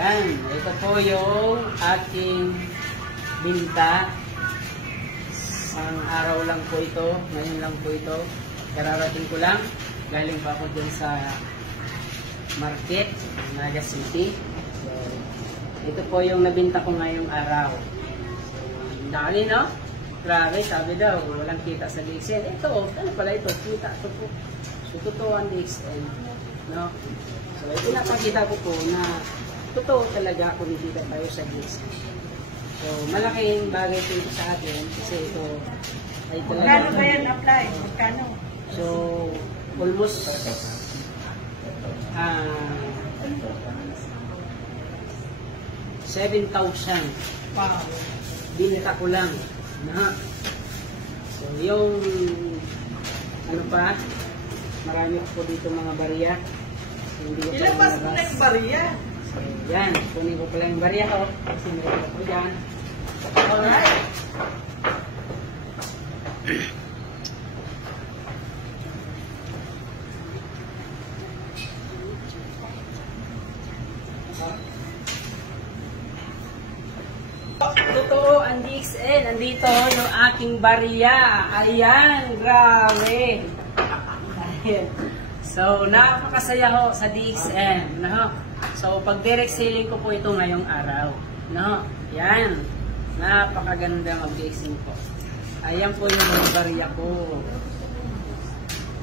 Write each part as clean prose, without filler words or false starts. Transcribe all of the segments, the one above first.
Ayan, ito po yung aking binta. Ang araw lang po ito, ngayon lang po ito. Kararating ko lang. Galing pa ako dun sa market, Naga City. So, ito po yung nabinta ko ngayong araw. Dali, no? Grabe, sabi daw, walang kita sa DXN. Ito, ano pala ito? Kita. Ito po. So, totoo ang DXN. No? So, ipinapakita ko po na totoo talaga kumikita tayo sa DXN. So, malaking bagay po ito sa atin kasi ito ay talaga... Magkano ba yan apply? Magkano? So, almost 7,000. Wow. Binita ko lang. Na. So, yung ano pa, marami po dito mga barya. Hindi ko Ilan ba sa barya? So, yan. Kunin ko pala yung barya ko. Kasi meron ko dyan. Alright. Totoo ang DXN. Nandito yung aking barya. Ayan. Grabe. So, nakakasaya ho sa DXN. No? So, pag direct selling ko po ito ngayong araw. No? Yan. Napakaganda mag-DXN po. Ayan po yung mga barya ko.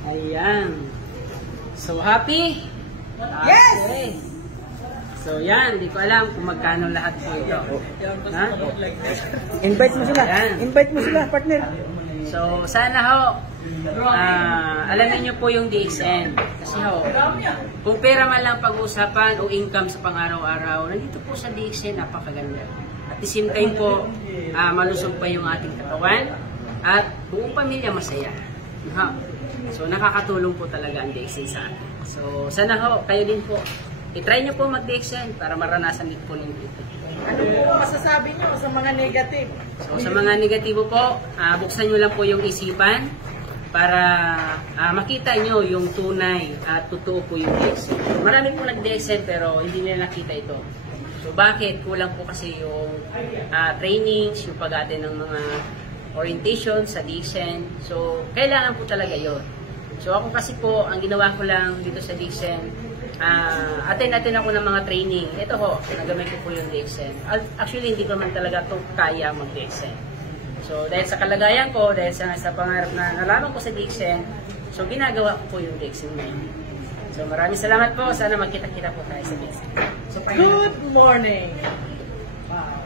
Ayan. So, happy? Yes! Okay. So, yan. Di ko alam kung magkano lahat po ito. Ha? Invite mo sila. Ayan. Invite mo sila, partner. So, sana ho, alamin nyo po yung DXN. Kasi ho, kung pera man lang pag-uusapan o income sa pang-araw-araw, nandito po sa DXN, napakaganda. At the same time po, malusog pa yung ating katawan at buong pamilya masaya. So, nakakatulong po talaga ang DXN sa atin. So, sana ho, kayo din po, i-try nyo po mag-DXN para maranasan din po ninyo ito. Ano po masasabi nyo sa mga negative? So, sa mga negatibo po, buksan nyo lang po yung isipan para makita nyo yung tunay at totoo po yung DXN. Marami po nag-DXN pero hindi nila nakita ito. So, bakit? Kulang po kasi yung trainings, yung pag-attend ng mga orientation sa DXN. So, kailangan po talaga yon. So, ako kasi po, ang ginawa ko lang dito sa DXN, attend ako ng mga training. Ito ho, nagamit ko po yung DXN. Actually, hindi ko man talaga ito kaya mag-DXN. So, dahil sa kalagayan ko, dahil sa pangarap na nalaman ko sa DXN, so ginagawa ko po yung DXN ngayon. So, maraming salamat po. Sana magkita-kita po tayo sa DXN. So, Good morning! Wow.